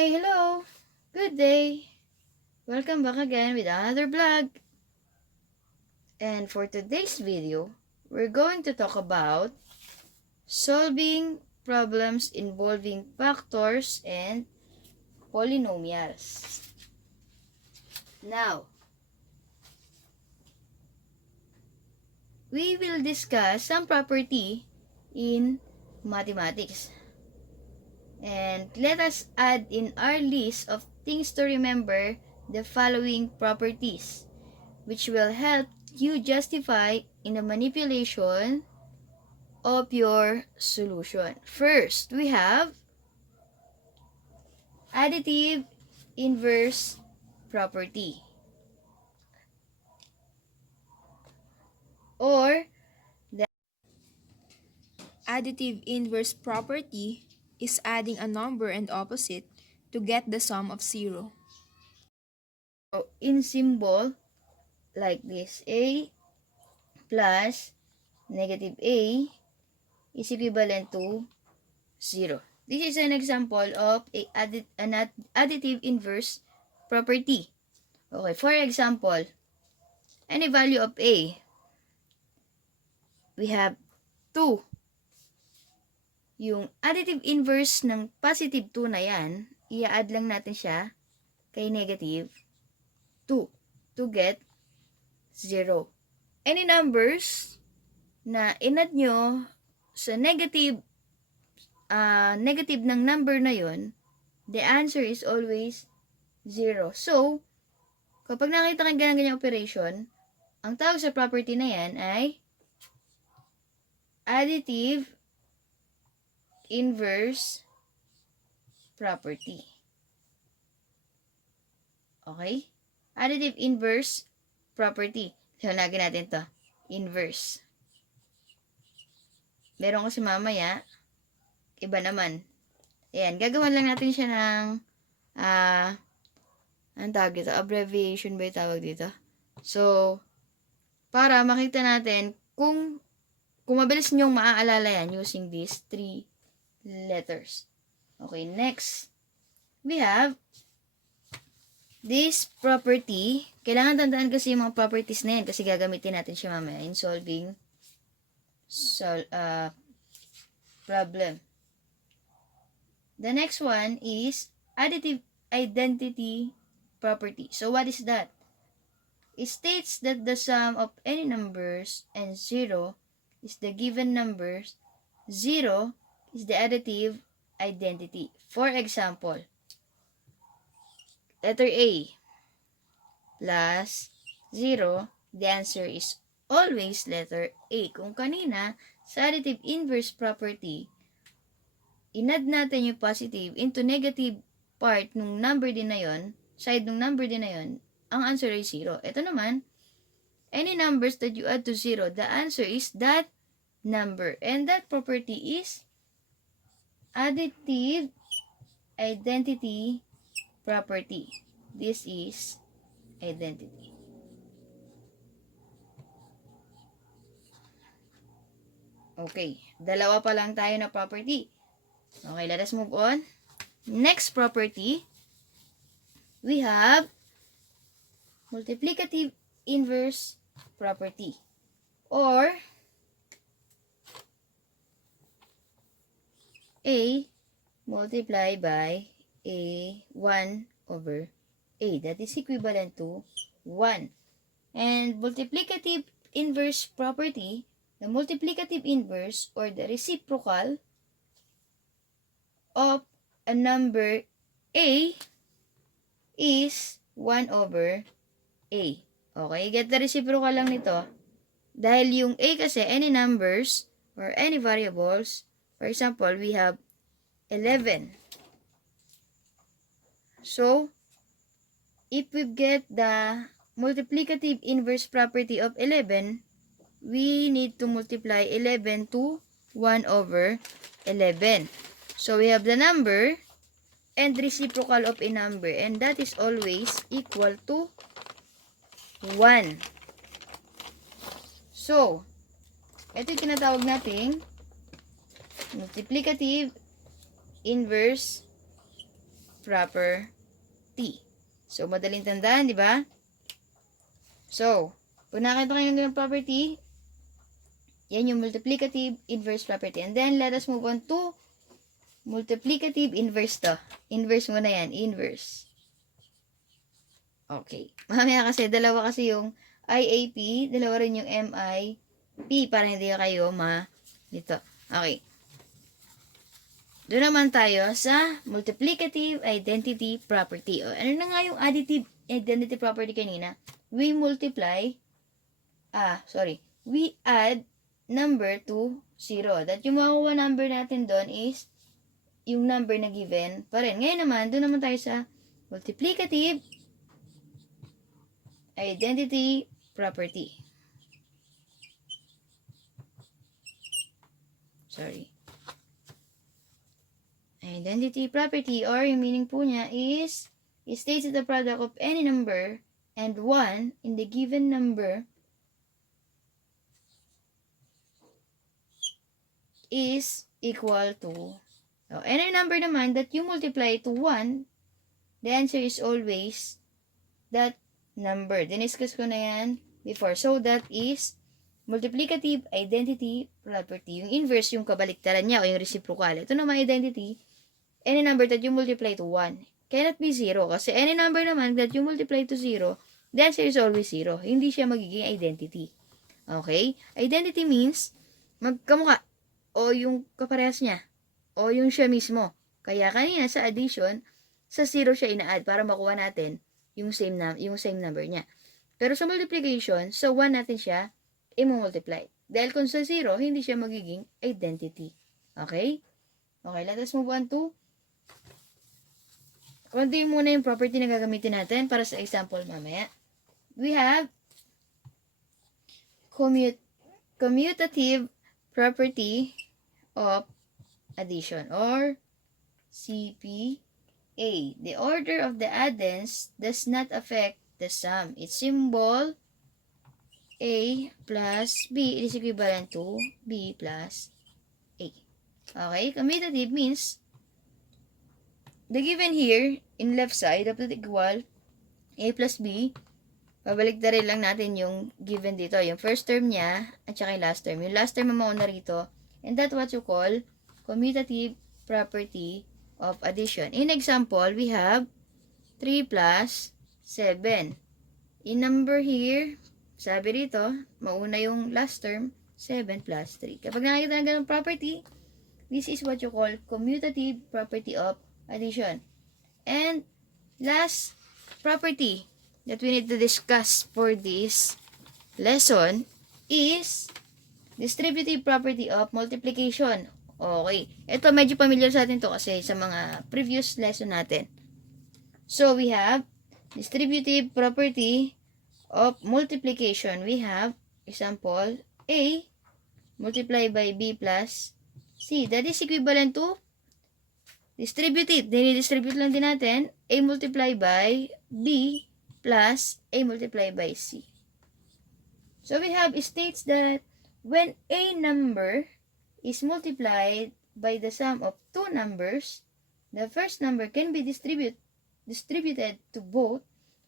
Hi, hello, good day. Welcome back again with another vlog. And for today's video, we're going to talk about solving problems involving factors and polynomials. Now, we will discuss some property in mathematics. And let us add in our list of things to remember the following properties, which will help you justify in the manipulation of your solution. First, we have additive inverse property, or the Additive inverse property is adding a number and opposite to get the sum of 0. in symbol like this, a plus negative a is equivalent to 0. This is an example of an additive inverse property. Okay, for example, any value of a, we have 2. Yung additive inverse ng positive 2 na yan, i-add lang natin siya kay negative 2 to get 0. Any numbers na in-add nyo sa negative ng number na yon, the answer is always 0. So, kapag nakita kang ganyan operation, ang tawag sa property na yan ay additive inverse property. Okay? Additive inverse property. So, lagyan natin to. Inverse. Meron kasi mamaya, iba naman. Ayan, gagawan lang natin siya ng, anong tawag dito? Abbreviation ba yung tawag dito? So, para makita natin kung mabilis nyong maaalala yan using these 3 letters. Okay, next. We have this property. Kailangan tandaan kasi yung mga properties na yan kasi gagamitin natin siya mamaya in solving problem. The next one is additive identity property. So, what is that? It states that the sum of any numbers and 0 is the given numbers. 0 is the additive identity. For example, letter A plus 0, the answer is always letter A. Kung kanina, sa additive inverse property, in-add natin yung positive into negative part nung number din na yon, side nung number din na yon, ang answer ay 0. Ito naman, any numbers that you add to 0, the answer is that number. And that property is additive identity property. This is identity. Okay, dalawa pa lang tayo na property. Okay, let us move on. Next property, we have multiplicative inverse property, or A multiplied by A 1 over A. That is equivalent to 1. And multiplicative inverse property, the multiplicative inverse or the reciprocal of a number A is 1 over A. Okay, get the reciprocal lang nito. Dahil yung A kasi, any numbers or any variables, for example, we have 11. So, if we get the multiplicative inverse property of 11, we need to multiply 11 to 1 over 11. So, we have the number and reciprocal of a number, and that is always equal to 1. So, ito yung tinatawag nating multiplicative inverse property. So, madaling tandaan, di ba? So, pag nakita kayo ng ganung property, yan yung multiplicative inverse property. And then, let us move on to multiplicative inverse to. Inverse muna yan. Inverse. Okay. Mamaya kasi, dalawa kasi yung IAP, dalawa rin yung MIP para hindi kayo dito. Okay. Doon naman tayo sa multiplicative identity property. O, ano na nga yung additive identity property kanina? We add number to 0. That yung makuha number natin doon is yung number na given pa rin. Ngayon naman, doon naman tayo sa multiplicative identity property. Identity property, or yung meaning po niya is, it states that the product of any number and 1 in the given number is equal to, so, any number naman that you multiply to 1, the answer is always that number. Diniscuss ko na yan before. So, that is multiplicative identity property. Yung inverse, yung kabaliktaran niya o yung reciprocal. Ito naman identity, any number that you multiply to 1 cannot be 0. Kasi any number naman that you multiply to 0, the answer is always 0. Hindi siya magiging identity. Okay? Identity means magkamukha o yung kaparehas niya o yung siya mismo. Kaya kanina sa addition, sa 0 siya ina-add para makuha natin yung same number niya. Pero sa multiplication, sa 1 natin siya i-multiply. Dahil kung sa 0, hindi siya magiging identity. Okay? Okay, let us move on to konti muna yung property na gagamitin natin para sa example mamaya. We have commutative property of addition or CPA. The order of the addends does not affect the sum. Its symbol A plus B is equivalent to B plus A. Okay, commutative means the given here in left side dapat equal A plus B. Pabaliktarin lang natin yung given dito. Yung first term niya at saka yung last term. Yung last term ang mauna rito. And that's what you call commutative property of addition. In example, we have 3 plus 7. In number here, sabi rito, mauna yung last term, 7 plus 3. Kapag nakikita ng ganong property, this is what you call commutative property of addition. And last property that we need to discuss for this lesson is distributive property of multiplication. Okay. Ito medyo familiar sa atin to kasi sa mga previous lesson natin. So we have distributive property of multiplication. We have example A multiplied by B plus C. That is equivalent to distributive. Dinidistribute lang din natin. A multiplied by B plus A multiplied by C. So we have states that when a number is multiplied by the sum of two numbers, the first number can be distributed to both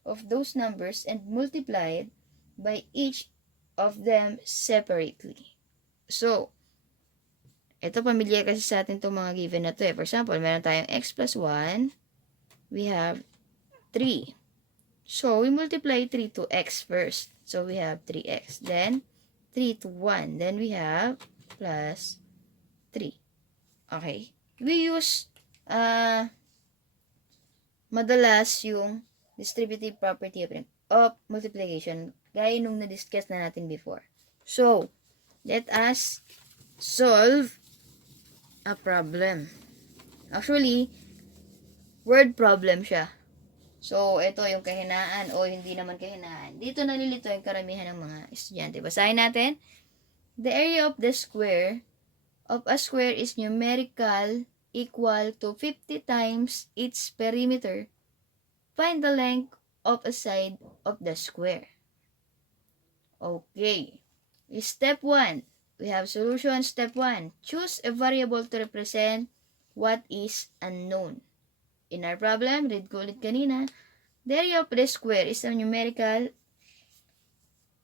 of those numbers and multiplied by each of them separately. So, ito familiar kasi sa atin itong mga given na to. For example, meron tayong x plus 1. We have 3. So, we multiply 3 to x first. So, we have 3x. Then, 3 to 1. Then, we have plus 3. Okay. We use madalas yung distributive property of multiplication gaya nung na-discuss na natin before. So, let us solve a problem. Actually, word problem siya. So, ito yung kahinaan o hindi naman kahinaan. Dito nalilito yung karamihan ng mga estudyante. Basahin natin. The area of the square of a square is numerical equal to 50 times its perimeter. Find the length of a side of the square. Okay. Step 1. We have solution. Step 1. Choose a variable to represent what is unknown. in our problem, read ko ulit kanina, the area of the square is a numerical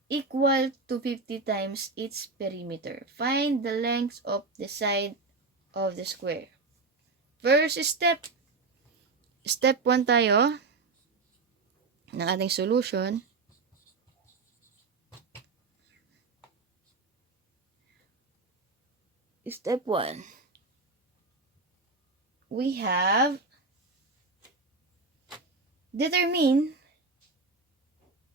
equal to 50 times its perimeter. Find the length of the side of the square. First step, step 1 tayo ng ating solution. Step 1. We have determine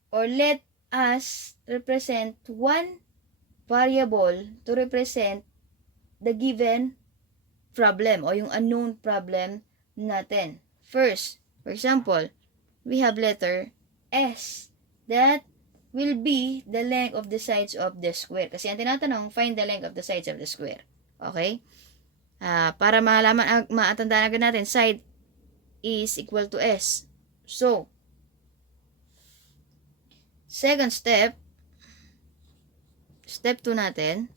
or let us represent one variable to represent the given problem o yung unknown problem natin. First, for example, we have letter S that will be the length of the sides of the square. Kasi ang tinatanong, find the length of the sides of the square. Okay? Para malaman, maatandaan agad natin, side is equal to S. So, second step, step 2 natin,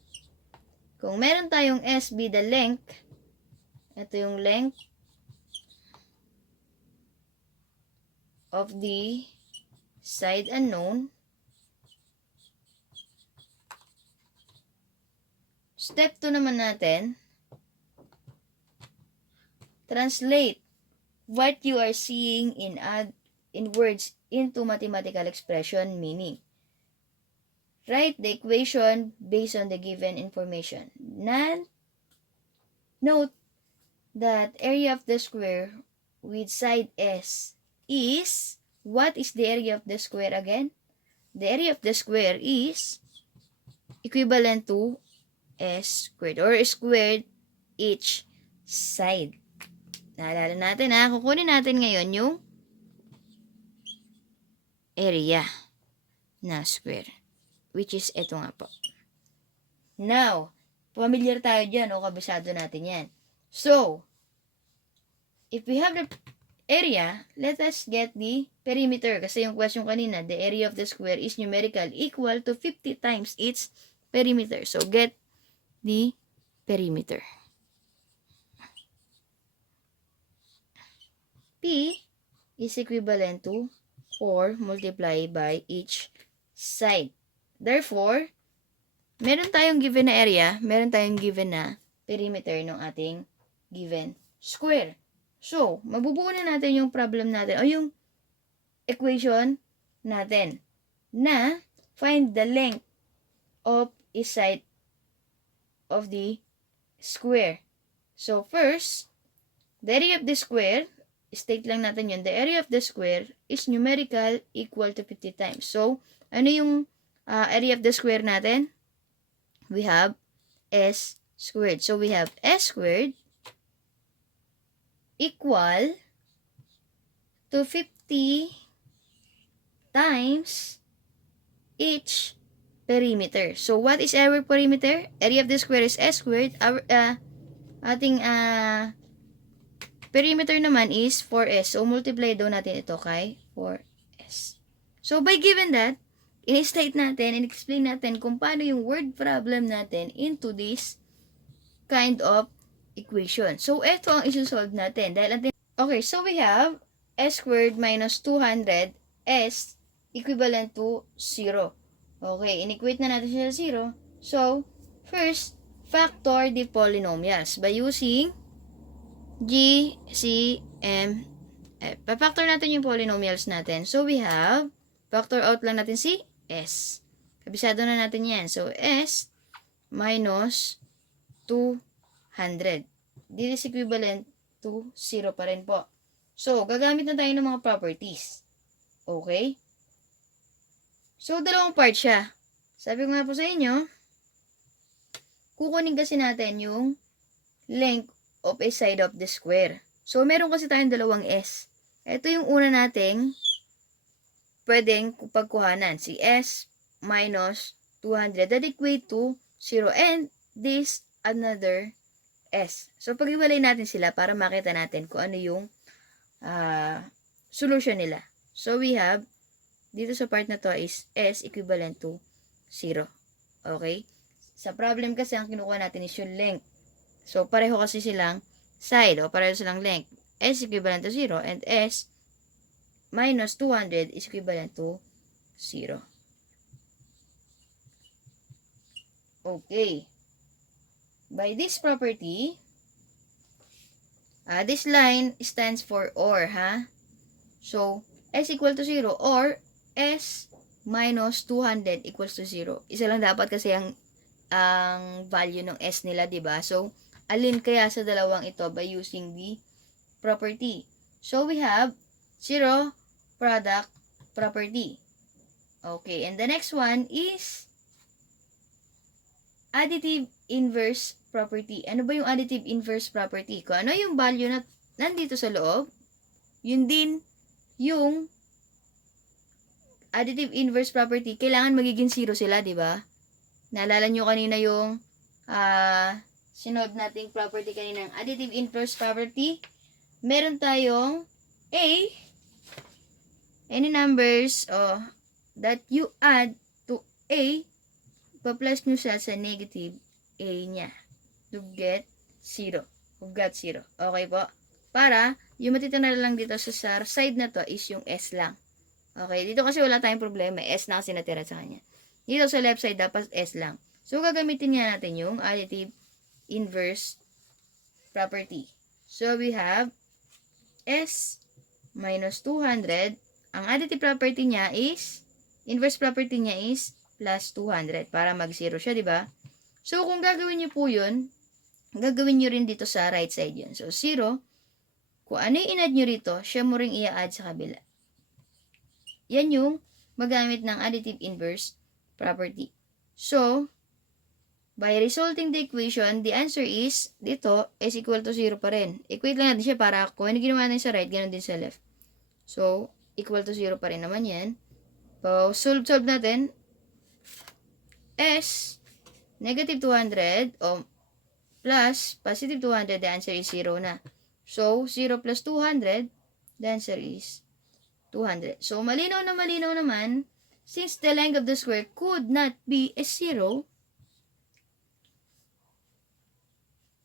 kung meron tayong S be the length, ito yung length of the side unknown. Step 2 naman natin, translate what you are seeing in words into mathematical expression meaning. Write the equation based on the given information. Note that area of the square with side S is, what is the area of the square again? The area of the square is equivalent to S squared or squared each side. Naalala natin kukunin natin ngayon yung area na square, which is ito nga po. Now, familiar tayo dyan kabisado natin yan. So, if we have the area, let us get the perimeter. Kasi yung question kanina, the area of the square is numerical equal to 50 times its perimeter. So, get the perimeter. P is equivalent to 4 multiplied by each side. Therefore, meron tayong given na area, meron tayong given na perimeter ng ating given square. So, mabubuo na natin yung problem natin o yung equation natin na find the length of each side of the square. So, first, the area of the square, state lang natin yun, the area of the square is numerical equal to 50 times. So, ano yung area of the square natin? We have S squared. So, we have S squared equal to 50 times each perimeter. So, what is our perimeter? Area of the square is S squared. Our ating perimeter naman is 4S. So, multiply daw natin ito kay 4S. So, by given that, in-state natin, in-explain natin kung paano yung word problem natin into this kind of equation. So, ito ang isusolve natin. Okay, so we have S squared minus 200 S equivalent to 0. Okay, in-equate na natin siya sa 0. So, first, factor the polynomials by using G, C, M, F. Pa-factor natin yung polynomials natin. So, we have, factor out lang natin si S. Kabisado na natin yan. So, S minus 200. This is equivalent to 0 pa rin po. So, gagamit na tayo ng mga properties. Okay? So, dalawang part siya. Sabi ko nga po sa inyo, kukunin kasi natin yung length of a side of the square. So, meron kasi tayong dalawang S. Ito yung una nating pwedeng pagkuhanan. Si S minus 200. That equate to 0. And this another S. So, pag-iwalay natin sila para makita natin kung ano yung solution nila. So, we have, dito sa part na to is S equivalent to 0. Okay? Sa problem kasi, ang kinukuha natin is yung length. So, pareho kasi silang side o pareho silang length. S equivalent to 0 and S minus 200 is equivalent to 0. Okay. By this property, this line stands for OR, ha? So, S equal to 0 or S minus 200 equals to 0. Isa lang dapat kasi ang value ng S nila, diba? So, alin kaya sa dalawang ito by using the property? So, we have 0 product property. Okay, and the next one is additive inverse property. Ano ba yung additive inverse property? Kung ano yung value na nandito sa loob, yun din yung additive inverse property, kailangan magiging 0 sila, di ba? Naalala nyo kanina yung sinod nating property kanina, additive inverse property. Meron tayong A, any numbers that you add to A, pa-plus nyo siya sa negative A niya to get 0. We've got 0. Okay po? Para, yung matitira lang dito sa side na to is yung S lang. Okay, dito kasi wala tayong problema. S na kasi natira sa kanya. Dito sa left side, dapat S lang. So, gagamitin nga natin yung additive inverse property. So, we have S minus 200. Ang additive property niya is, inverse property niya is plus 200 para mag-0 siya, di ba? So, kung gagawin niyo po yun, gagawin niyo rin dito sa right side yun. So, 0, kung ano yung in-add nyo rito, siya mo rin i-add sa kabila. Yan yung magamit ng additive inverse property. So, by resulting the equation, the answer is, dito, is equal to 0 pa rin. Equate lang natin siya para kung ano ginawa natin sa right, ganoon din sa left. So, equal to 0 pa rin naman yan. So, solve natin. S, negative 200, plus positive 200, the answer is 0 na. So, 0 plus 200, the answer is 200. So, malinaw naman, since the length of the square could not be a 0,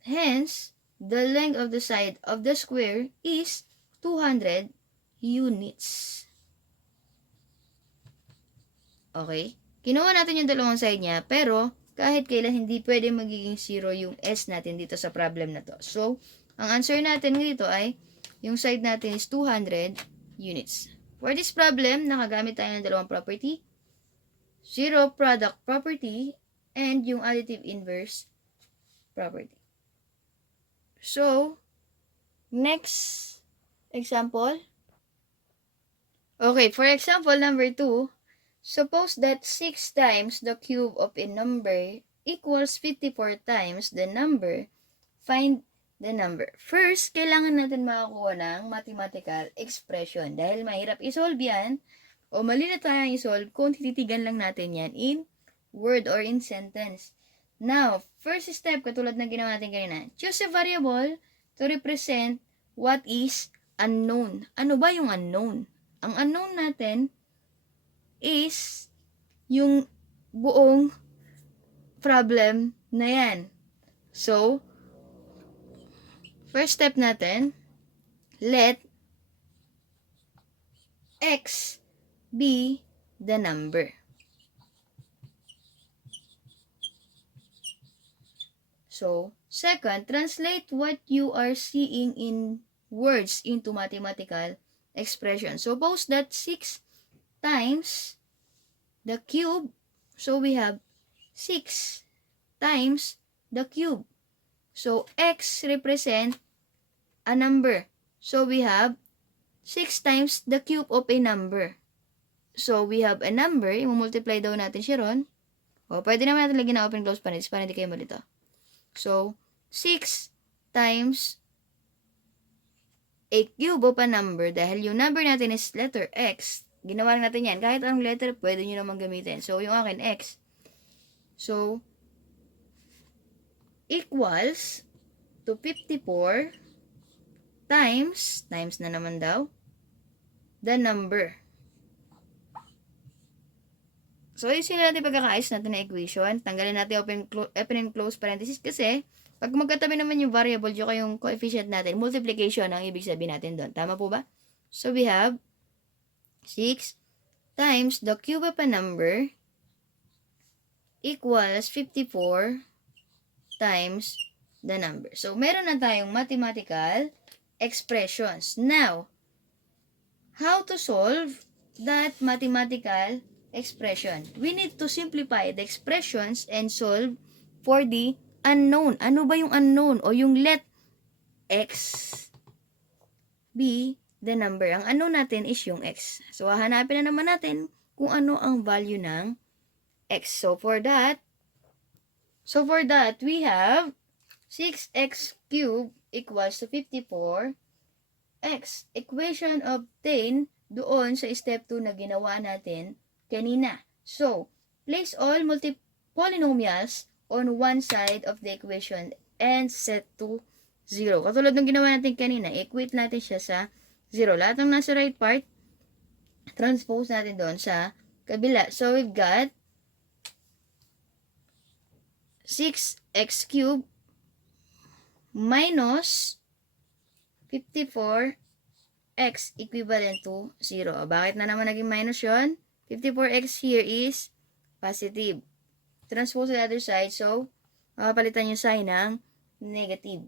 hence, the length of the side of the square is 200 units. Okay? Kinuha natin yung dalawang side niya, pero kahit kailan hindi pwede magiging 0 yung S natin dito sa problem na to. So, ang answer natin dito ay, yung side natin is 200 units. For this problem, nakagamit tayo ng dalawang property. 0 product property and yung additive inverse property. So, next example. Okay, for example number 2, suppose that 6 times the cube of a number equals 54 times the number. Find the number. First, kailangan natin makakuha ng mathematical expression. Dahil mahirap isolve yan, o mali na tayong isolve kung tititigan lang natin yan in word or in sentence. Now, first step, katulad ng ginawa natin kanina, choose a variable to represent what is unknown. Ano ba yung unknown? Ang unknown natin is yung buong problem na yan. So, first step natin, let x be the number. So, second, translate what you are seeing in words into mathematical expression. Suppose that 6 times the cube, so we have 6 times the cube. So, x represent a number. So, we have 6 times the cube of a number. So, we have a number. I-multiply daw natin siya ron. O, pwede naman natin lagyan na open close parenthesis para hindi kayo malito. So, 6 times a cube of a number. Dahil yung number natin is letter x. Ginawa lang natin yan. Kahit anong letter, pwede nyo naman gamitin. So, yung akin, x. So, equals to 54 times na naman daw, the number. So, yun sila natin pagkakaayos natin na equation. Tanggalin natin open and close parenthesis kasi Pag magkatabi naman yung variable, yung coefficient natin, multiplication ang ibig sabihin natin doon. Tama po ba? So, we have 6 times the cube of a number equals 54 times the number. So, meron na tayong mathematical expressions. Now, how to solve that mathematical expression? We need to simplify the expressions and solve for the unknown. Ano ba yung unknown? O yung let x be the number. Ang unknown natin is yung x. So, hahanapin na naman natin kung ano ang value ng x. So, for that, we have 6x cubed equals to 54x. Equation obtained doon sa step 2 na ginawa natin kanina. So, place all polynomials on one side of the equation and set to 0. Katulad ng ginawa natin kanina, equate natin siya sa 0. Lahat ng nasa right part, transpose natin doon sa kabila. So, we've got 6x cubed minus 54x equivalent to 0. Bakit na naman naging minus yun? 54x here is positive. Transpose to the other side, so makapalitan yung sign ng negative.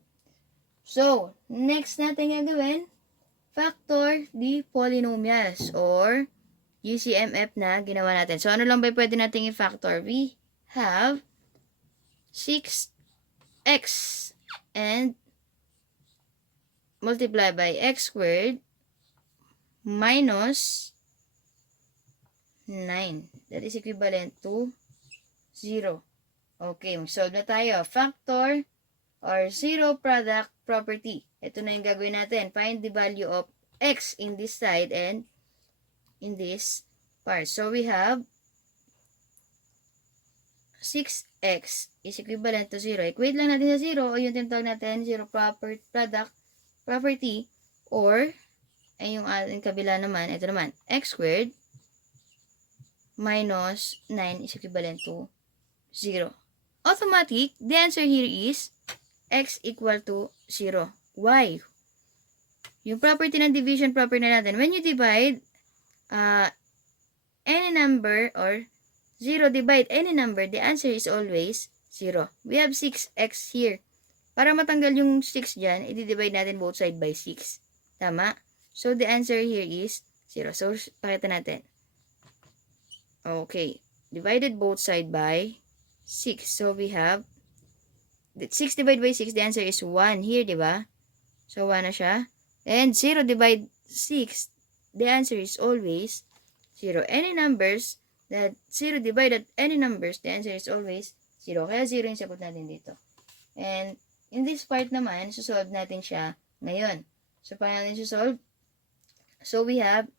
So, next natin gagawin, factor the polynomials or UCMF na ginawa natin. So, ano lang ba pwede natin i-factor? We have 6x and multiply by x squared minus 9. That is equivalent to 0. Okay, mag-solve na tayo. Factor or zero product property. Ito na yung gagawin natin. Find the value of x in this side and in this part. So, we have 6x is equivalent to 0. Equate lang natin sa 0 o yung tinatawag natin zero product property or ay yung ating kabila naman, ito naman, x squared minus 9 is equivalent to 0. Automatic, the answer here is x equal to 0. Why? Yung property ng division property natin, when you divide any number or 0 divide any number, the answer is always 0. We have 6x here. Para matanggal yung 6 dyan, i-divide natin both side by 6. Tama? So, the answer here is 0. So, pakita natin. Okay. Divided both side by 6. So, we have 6 divided by 6, the answer is 1 here, di ba? So, 1 na siya. And 0 divide 6, the answer is always 0. Any numbers that 0 divided any numbers, the answer is always 0. Kaya 0 yung sagot natin dito. And in this part naman, susolve natin siya ngayon. So, paano natin susolve? So, we have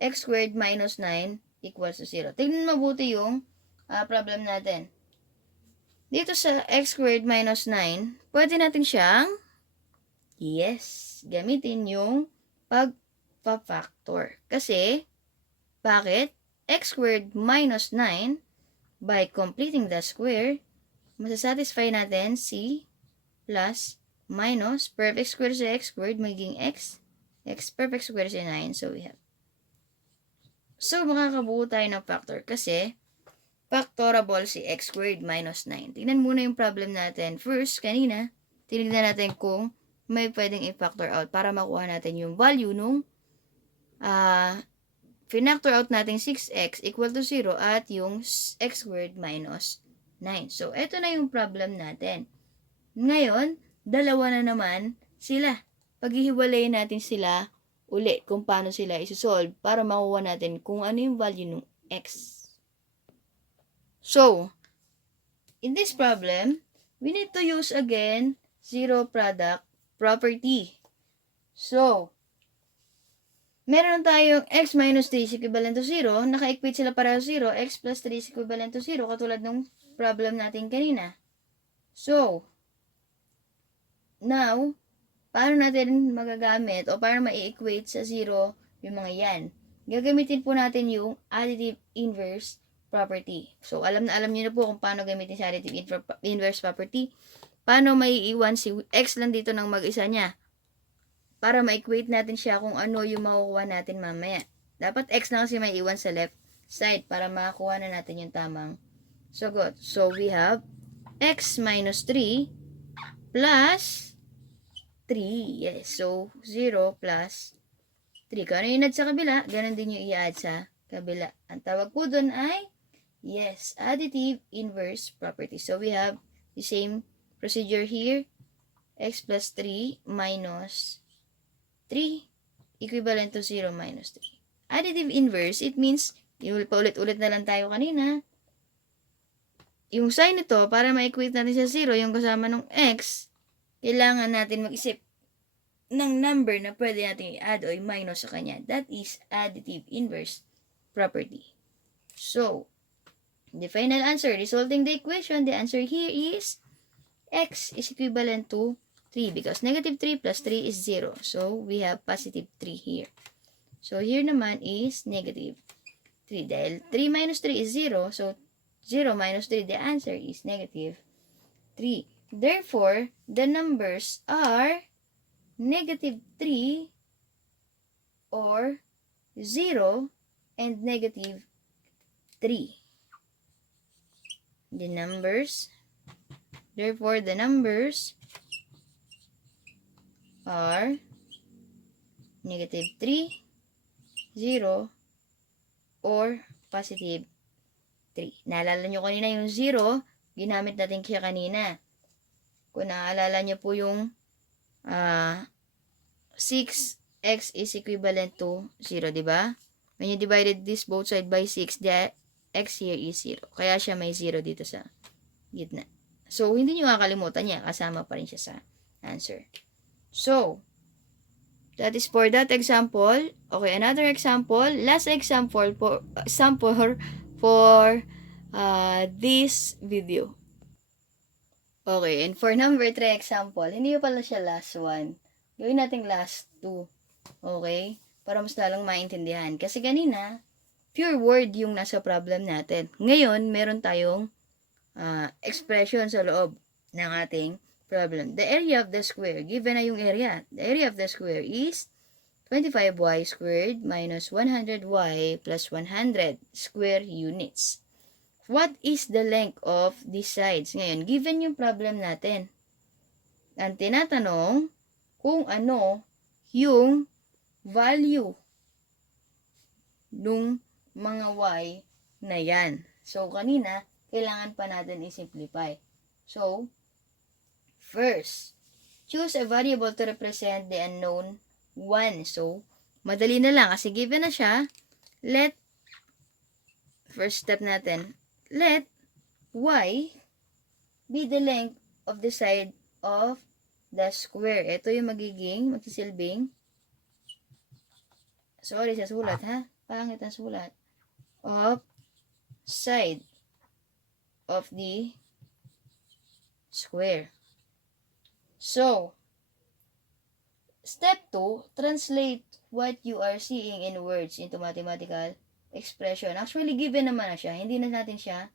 x squared minus 9 equals to 0. Tignan mabuti yung problem natin. Dito sa x squared minus 9, pwede natin siyang, gamitin yung pagpa-factor. Kasi, bakit? X squared minus 9, by completing the square, masasatisfy natin si plus minus perfect square sa x squared, magiging x perfect square sa 9. So, we have. So, makakabuo tayo ng factor kasi factorable si x squared minus 9. Tingnan muna yung problem natin. First, kanina, tinignan natin kung may pwedeng i-factor out para makuha natin yung value nung finactor out natin 6x equal to 0 at yung x squared minus 9. So, eto na yung problem natin. Ngayon, dalawa na naman sila. Paghihiwalayin natin sila uli kung paano sila isusolve para makuha natin kung ano yung value ng x. So, in this problem, we need to use again zero product property. So, meron tayong x minus 3 is equivalent to 0. Naka-equate sila pareho 0. X plus 3 is equivalent to 0. Katulad ng problem natin kanina. So, now, paano natin magagamit o paano ma-equate sa 0 yung mga yan? Gagamitin po natin yung additive inverse property. So, alam niyo na po kung paano gamitin sa additive inverse property. paano maiiwan si x lang dito ng mag-isa niya? Para ma-equate natin siya kung ano yung makukuha natin mamaya. Dapat x na kasi maiiwan sa left side para makakuha na natin yung tamang sagot. So, we have x minus 3 plus 3. Yes. So, 0 plus 3. Kung ano yung add sa kabila, ganun din yung i-add sa kabila. Ang tawag po dun ay, yes, additive inverse property. So, we have the same procedure here. X plus 3 minus 3 equivalent to 0 minus 3. Additive inverse, it means, paulit-ulit na lang tayo kanina. Yung sign nito, para ma-equate natin sa 0, yung kasama ng x, kailangan natin mag-isip ng number na pwede natin i-add o i-minus sa kanya. That is additive inverse property. So, the final answer, resulting the equation, the answer here is x is equivalent to 3 because negative 3 plus 3 is 0. So, we have positive 3 here. So, here naman is negative 3. Dahil 3 minus 3 is 0, so 0 minus 3, the answer is negative 3. Therefore, the numbers are negative 3 or 0 and negative 3. The numbers, therefore, the numbers are negative 3, 0, or positive 3. Naalala nyo kanina yung 0, ginamit natin siya kanina. Kung naalala nyo po yung 6x is equivalent to 0, di ba? When you divided this both side by 6, the x here is 0. Kaya siya may 0 dito sa gitna. So, hindi nyo kakalimutan niya. Kasama pa rin siya sa answer. So, that is for that example. Okay, another example. Last example for this video. Okay, and for number 3 example, hindi pala siya last one. Gawin natin last 2. Okay? Para mas lalong maintindihan. Kasi kanina, pure word yung nasa problem natin. Ngayon, meron tayong expression sa loob ng ating problem. The area of the square, given na yung area. The area of the square is 25y squared minus 100y plus 100 square units. What is the length of these sides? Ngayon, given yung problem natin, ang tinatanong kung ano yung value nung mga y na yan. So, kanina, kailangan pa natin i-simplify. So, first, choose a variable to represent the unknown 1. So, madali na lang. Kasi given na siya, first step natin, let y be the length of the side of the square. Ito yung magsisilbing, sorry sa sulat ha, pangit ang sulat, of side of the square. So, step 2, translate what you are seeing in words into mathematical expression. Actually, given naman na siya. Hindi na natin siya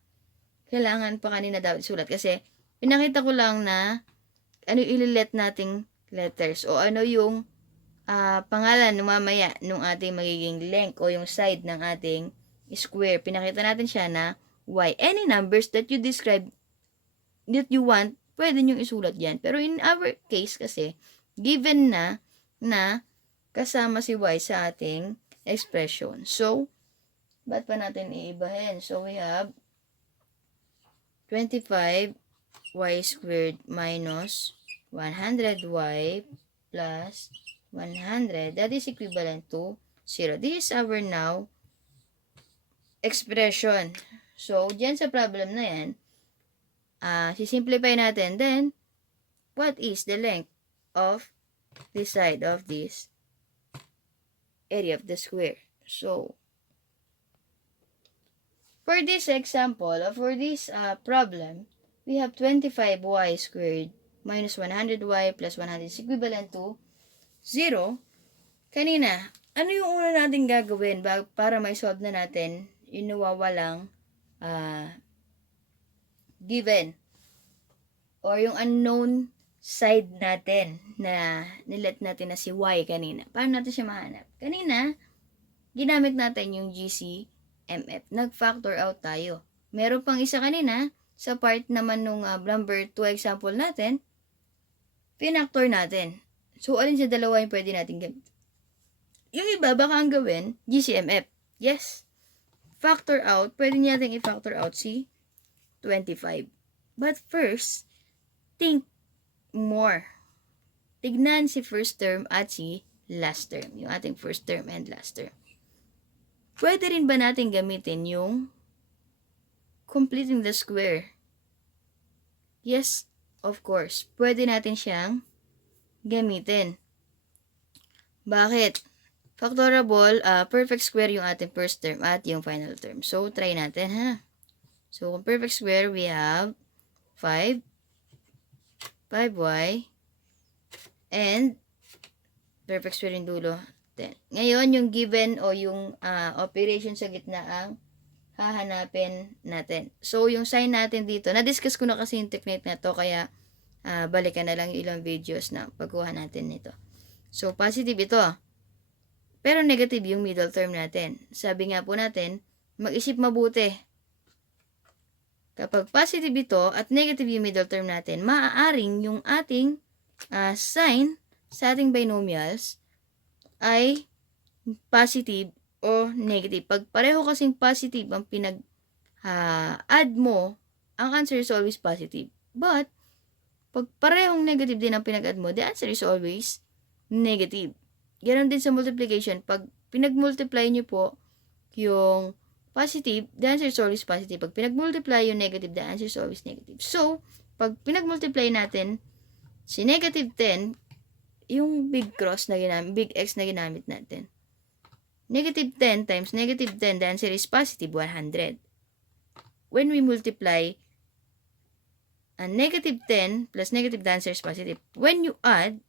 kailangan pa kanina dapat sulat. Kasi, pinakita ko lang na ano ililet nating letters o ano yung pangalan mamaya nung ating magiging length o yung side ng ating square. Pinakita natin siya na y. Any numbers that you describe that you want, pwede nyo isulat yan. Pero in our case kasi, given na kasama si y sa ating expression. So, ba't pa natin iibahin? So, we have 25y squared minus 100y plus 100. That is equivalent to 0. This is our now expression. So, dyan sa problem na yan, sisimplify natin. Then, what is the length of this side of this area of the square? So, for this example, or for this problem, we have 25y squared minus 100y plus 100 is equivalent to 0. Kanina, ano yung una natin gagawin para may solve na natin yung nawawalang given or yung unknown side natin na nilet natin na si y kanina. Paano natin siya mahanap? Kanina, ginamit natin yung GCMF. Nag-factor out tayo. Meron pang isa kanina, sa part naman nung number 2 example natin, pinactor natin. So, alin sa dalawa yung pwede natin gamit? Yung iba, baka ang gawin, GCMF. Yes. Factor out, pwede natin i-factor out si 25. But first, think more. Tignan si first term at si last term. Yung ating first term and last term. Pwede rin ba natin gamitin yung completing the square? Yes, of course. Pwede natin siyang gamitin. Bakit? Factorable, perfect square yung ating first term at yung final term. So, try natin ha. So, kung perfect square, we have 5, 5y, and perfect square yung dulo, 10. Ngayon, yung given o yung operation sa gitna ang hahanapin natin. So, yung sign natin dito, na-discuss ko na kasi yung technique na to, kaya balikan na lang yung ilang videos na pagkuha natin nito. So, positive ito. Pero negative yung middle term natin. Sabi nga po natin, mag-isip mabuti. Kapag positive ito at negative yung middle term natin, maaaring yung ating sign sa ating binomials ay positive o negative. Pag pareho kasing positive ang pinag-add mo, ang answer is always positive. But, pag parehong negative din ang pinag-add mo, the answer is always negative. Ganon din sa multiplication. Pag pinag-multiply nyo po yung positive, the answer is always positive. Pag pinag-multiply yung negative, the answer is always negative. So, pag pinag-multiply natin si negative 10, yung big cross na ginamit, big X na ginamit natin. Negative 10 times negative 10, the answer is positive 100. When we multiply a negative 10 plus negative, the answer is positive. When you add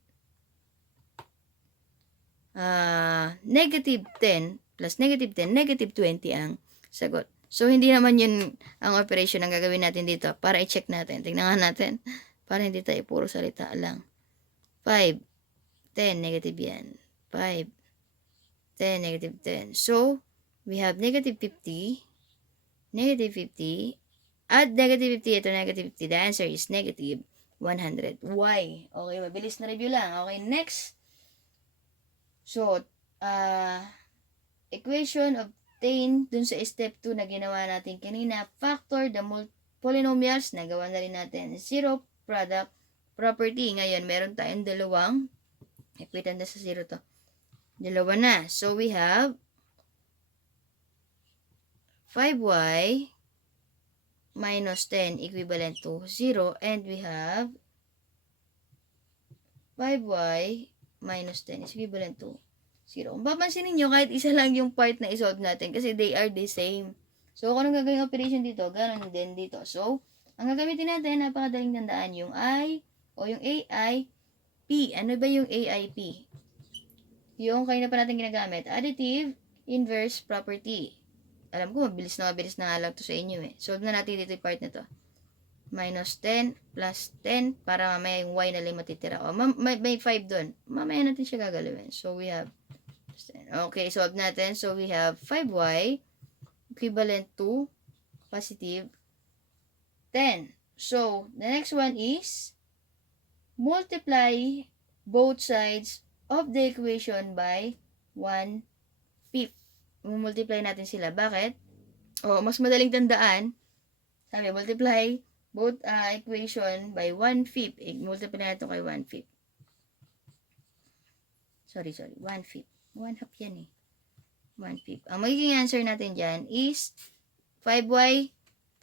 negative 10 plus negative 10, negative 20 ang sagot. So, hindi naman yun ang operation ang gagawin natin dito para i-check natin. Tingnan nga natin para hindi tayo puro salita lang. 5, 10, negative yan. 5, 10, negative 10. So, we have negative 50, negative 50, add negative 50, ito negative 50. The answer is negative 100. Why? Okay, mabilis na review lang. Okay, next. So, equation obtained dun sa step 2 na ginawa natin kanina, factor the polynomials, nagawa na rin natin. Zero product property. Ngayon, meron tayong dalawang, equitan na sa zero to. Dalawa na. So, we have 5y minus 10 equivalent to 0, and we have 5y minus 10 is equivalent to 0. Kung papansinin nyo, kahit isa lang yung part na isolve natin kasi they are the same. So, kung anong gagawin operation dito, ganoon din dito. So, ang gagamitin natin, napakadaling tandaan, yung I o yung AIP. Ano ba yung AIP? Yung kanina pa natin ginagamit, additive inverse property. Alam ko, mabilis na nga lang to sa inyo eh. Solve na natin dito yung part na to. Minus 10 plus 10 para mamaya yung y na lang matitira. O, may 5 doon. Mamaya natin siya gagalawin. So, we have 10. Okay, solve natin. So, we have 5y equivalent to positive 10. So, the next one is multiply both sides of the equation by 1/5. Multiply natin sila. Bakit? O, mas madaling tandaan. Sabi, multiply both equation by 1/5. Multiply natin kay 1/5. Sorry. 1/5. 1/2 yan eh. 1/5. Ang magiging answer natin dyan is 5y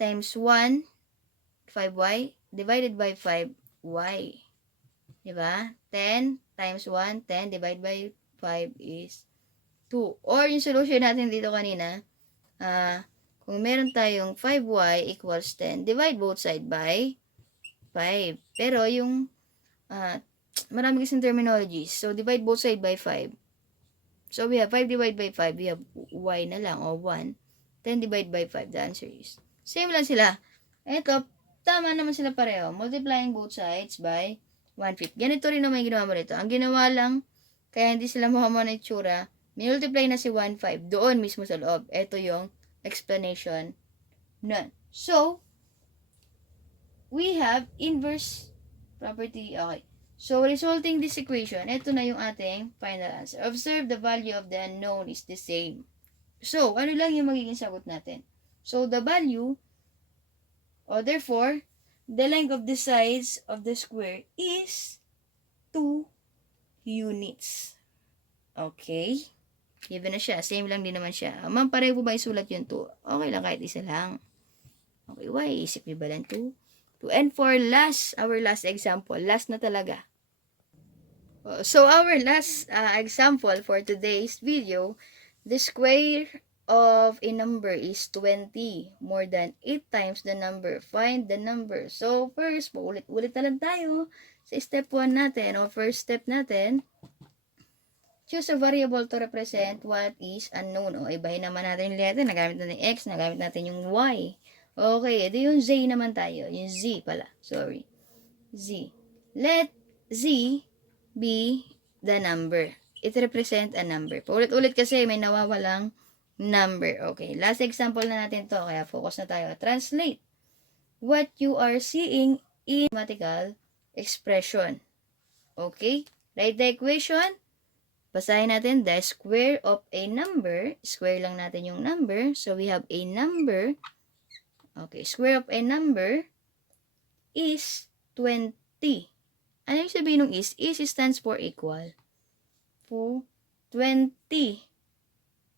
times 1, 5y, divided by 5y. Diba? 10 times 1, 10 divided by 5 is 2. Or yung solution natin dito kanina, kung meron tayong 5y equals 10, divide both side by 5. Pero yung, marami kasing terminologies. So, divide both side by 5. So, we have 5 divided by 5. We have y na lang, o 1. 10 divided by 5. The answer is, same lang sila. Ito, tama naman sila pareho. Multiplying both sides by 1/5. Ganito rin naman yung ginawa mo rito. Ang ginawa lang, kaya hindi sila mukha ng itsura, multiply na si 1/5 doon mismo sa loob. Ito yung explanation nun. So, we have inverse property. Okay. So, resulting this equation, ito na yung ating final answer. Observe the value of the unknown is the same. So, ano lang yung magiging sagot natin? So, the value, therefore, the length of the sides of the square is 2 units. Okay? Given na siya. Same lang din naman siya. Ma'am, pareho po ba isulat yung 2? Okay lang, kahit isa lang. Okay, y is equivalent to 2. And for our last example, last na talaga. So, our last example for today's video, the square of a number is 20. More than 8 times the number. Find the number. So, first, paulit-ulit na lang tayo sa step 1 natin, o first step natin. Choose a variable to represent what is unknown. O, ibahin naman natin yung letter. Nagamit natin yung x, nagamit natin yung y. Okay, ito yung z naman tayo. Yung z pala. Sorry. Z. Let z be the number. It represent a number. Paulit-ulit kasi may nawawalang number. Okay, last example na natin to. Kaya focus na tayo. Translate what you are seeing in mathematical expression. Okay? Write the equation. Basahin natin the square of a number. Square lang natin yung number. So, we have a number. Okay, square of a number is 20. Ano yung sabihin ng is? Is stands for equal. For 20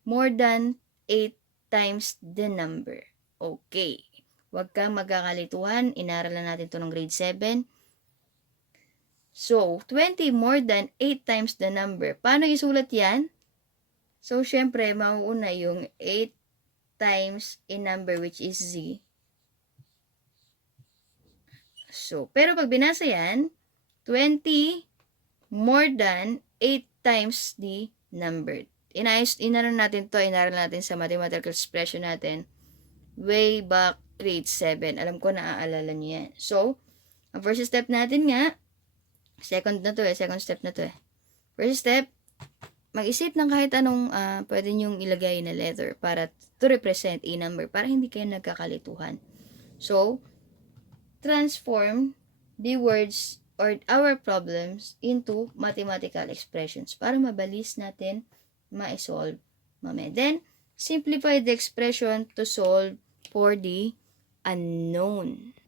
more than 8 times the number. Okay. Huwag kang magkakalituhan. Inaralan natin to ng grade 7. So, 20 more than 8 times the number. Paano isulat yan? So, syempre, mauuna yung 8 times a number which is z. So, pero pag binasa yan, 20 more than 8 times the number. Inaral natin sa mathematical expression natin way back grade 7. Alam ko, naaalala niyo yan. So, ang first step natin nga, second step na to eh. First step, mag-isip ng kahit anong pwede nyong ilagay na letter para to represent a number, para hindi kayo nagkakalituhan. So, transform the words or our problems into mathematical expressions para mabilis natin ma-solve mamaya. Then, simplify the expression to solve for the unknown.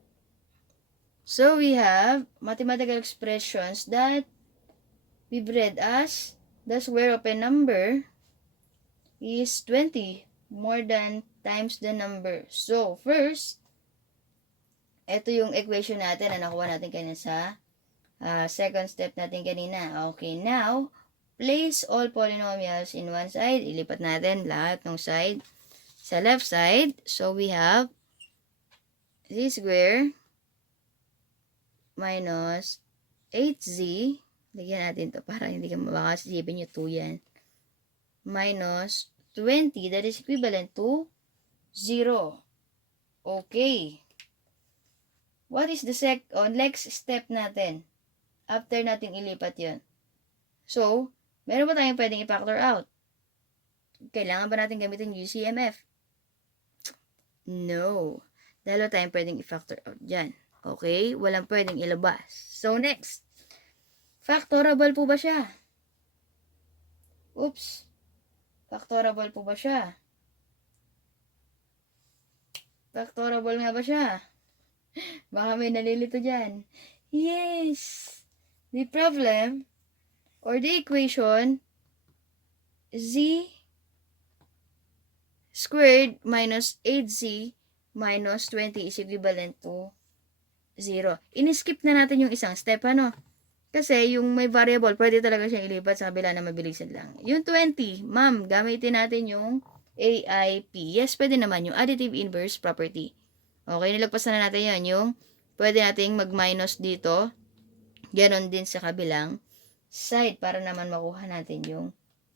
So, we have mathematical expressions that we've read as the square of a number is 20 more than times the number. So, first, ito yung equation natin na nakuha natin kanina sa second step natin kanina. Okay, now, place all polynomials in one side. Ilipat natin lahat ng side sa left side. So, we have z square minus 8z. Lagyan natin to para hindi ka mabaka sisipin yung 2 yan. Minus 20. That is equivalent to 0. Okay. What is the next step natin? After nating ilipat yun. So, meron ba tayong pwedeng i-factor out? Kailangan ba natin gamitin UCMF? No. Dahil ba tayong pwedeng i-factor out dyan? Okay? Walang pwedeng ilabas. So, next. Factorable po ba siya? Oops. Factorable po ba siya? Factorable nga ba siya? Baka may nalilito dyan. Yes! The problem or the equation z squared minus 8z minus 20 is equivalent to 0. In-skip na natin yung isang step, ano? Kasi yung may variable, pwede talaga siyang ilipat sa kabila na mabilisan lang. Yung 20, ma'am, gamitin natin yung AIP. Yes, pwede naman yung additive inverse property. Okay, nilagpasan na natin yan. Yung pwede nating mag-minus dito. Ganon din sa kabilang side para naman makuha natin yung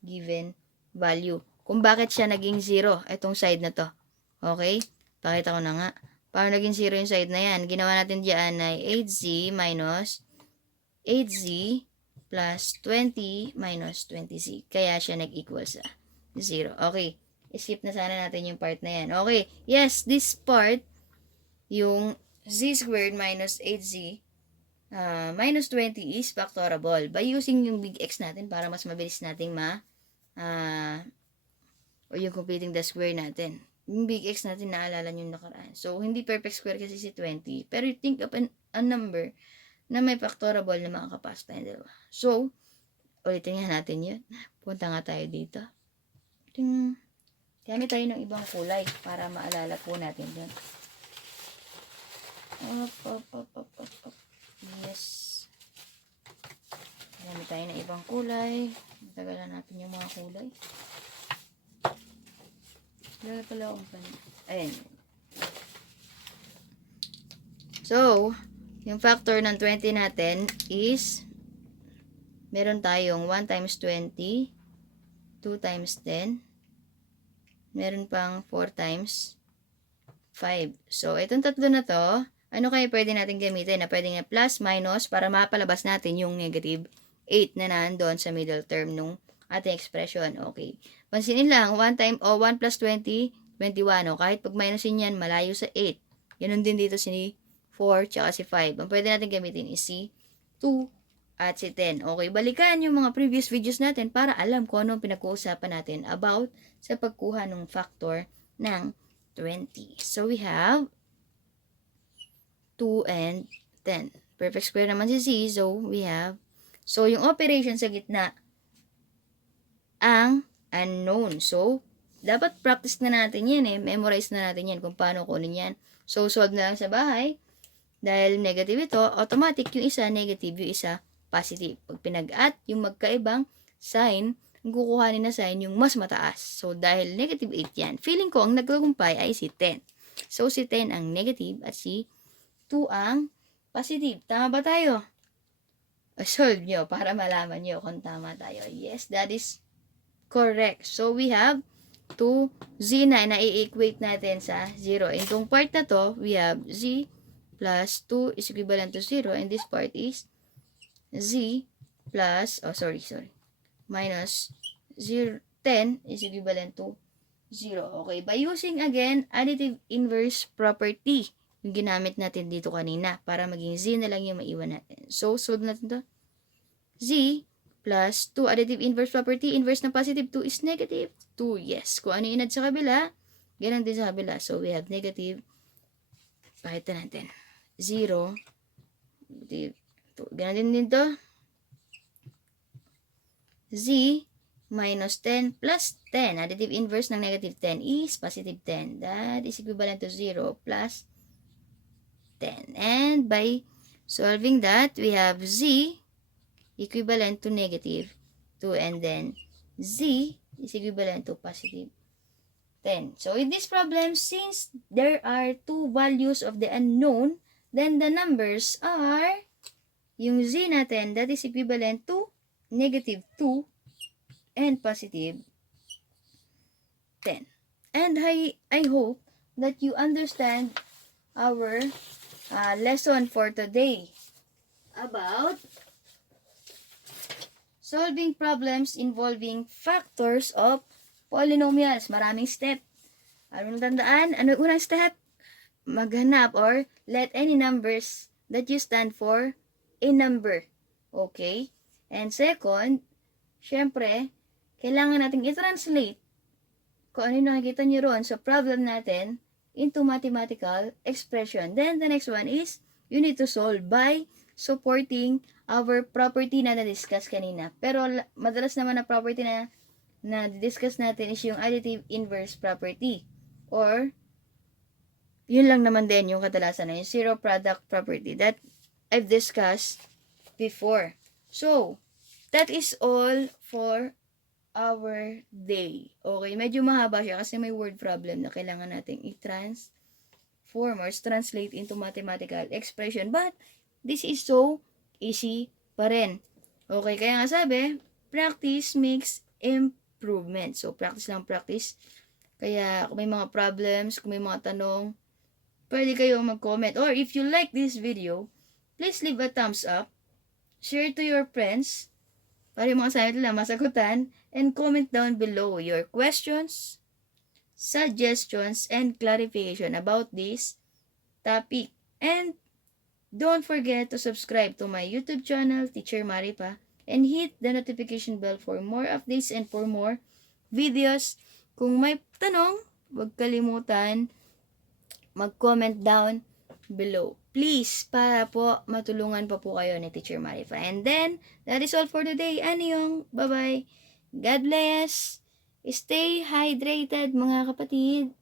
given value. Kung bakit siya naging 0, itong side na to. Okay? Pakita ko na nga. Paano naging 0 yung side na yan? Ginawa natin dyan ay 8z minus 8z plus 20 minus 20z. Kaya siya nag-equal sa 0. Okay. Skip na sana natin yung part na yan. Okay. Yes, this part, yung z squared minus 8z minus 20 is factorable by using yung big X natin para mas mabilis nating o yung completing the square natin. Yung big X natin, naalala nyo nakaraan. So, hindi perfect square kasi si 20. Pero you think of a number na may factorable na makakapasa tayo dalawa. So, ulitin nga natin yun. Punta nga tayo dito. Gamit tayo ng ibang kulay para maalala po natin yun. Up. Yes. Gamit tayo ng ibang kulay. Tagalan natin yung mga kulay. Dala pala akong pan. Ayan. So, yung factor ng 20 natin is meron tayong 1 times 20, 2 times 10, meron pang 4 times 5. So, itong tatlo na to, ano kaya pwede natin gamitin? Na pwede nga plus, minus, para mapalabas natin yung negative 8 na nandoon sa middle term nung ating expression. Okay. Pansinin lang, 1 plus 20, 21. O, kahit pag minusin yan, malayo sa 8. Ganun din dito si 4 tsaka si 5. Ang pwede natin gamitin is si 2 at si 10. Okay, balikan yung mga previous videos natin para alam kung anong pinag-uusapan natin about sa pagkuha ng factor ng 20. So, we have 2 and 10. Perfect square naman si z, so we have, so yung operation sa gitna, ang unknown. So, dapat practice na natin yan memorize na natin yan kung paano kunin yan. So, solve na lang sa bahay. Dahil negative ito, automatic yung isa negative, yung isa positive. Pag pinag-at yung magkaibang sign, ang kukuhanin na sign yung mas mataas. So, dahil negative 8 yan, feeling ko ang nagkakumpay ay si 10. So, si 10 ang negative at si 2 ang positive. Tama ba tayo? Solve nyo para malaman nyo kung tama tayo. Yes, that is correct. So, we have 2z na i-equate natin sa 0. In itong part na to, we have z plus 2 is equivalent to 0. And this part is z plus, minus 0, 10 is equivalent to 0. Okay, by using again, additive inverse property, yung ginamit natin dito kanina, para maging z na lang yung maiwan natin. So, solve natin to. Z plus 2, additive inverse property, inverse ng positive 2 is negative 2. Yes, kung ano inad sa kabila, ganun din sa kabila. So, we have negative, pakita natin, 0, negative 2. Ganun din to. Z minus 10 plus 10. Additive inverse ng negative 10 is positive 10. That is equivalent to 0 plus 10. And by solving that, we have z equivalent to negative 2. And then z is equivalent to positive 10. So in this problem, since there are two values of the unknown, then the numbers are yung z natin, that is equivalent to negative 2 and positive 10. And I hope that you understand our lesson for today about solving problems involving factors of polynomials. Maraming step. Ano tandaan? Ano unang step? Maghanap or let any numbers that you stand for a number. Okay? And second, syempre, kailangan nating i-translate kung ano yung nakikita nyo ron sa problem natin into mathematical expression. Then, the next one is, you need to solve by supporting our property na na-discuss kanina. Pero, madalas naman na property na na-discuss natin is yung additive inverse property. Or, yun lang naman din yung kadalasan na yung zero product property that I've discussed before. So, that is all for our day. Okay, medyo mahaba siya kasi may word problem na kailangan nating i-transform or translate into mathematical expression. But, this is so easy pa rin. Okay, kaya nga sabi, practice makes improvement. So, practice lang practice. Kaya, kung may mga problems, kung may mga tanong, pwede kayo mag-comment. Or if you like this video, please leave a thumbs up, share to your friends, para yung mga assignment nila masagutan, and comment down below your questions, suggestions, and clarification about this topic. And don't forget to subscribe to my YouTube channel, Teacher Maripa, and hit the notification bell for more updates and for more videos. Kung may tanong, huwag kalimutan mag-comment down below. Please, para po matulungan pa po kayo ni Teacher Marifa. And then, that is all for today. Annyeong. Bye-bye. God bless. Stay hydrated, mga kapatid.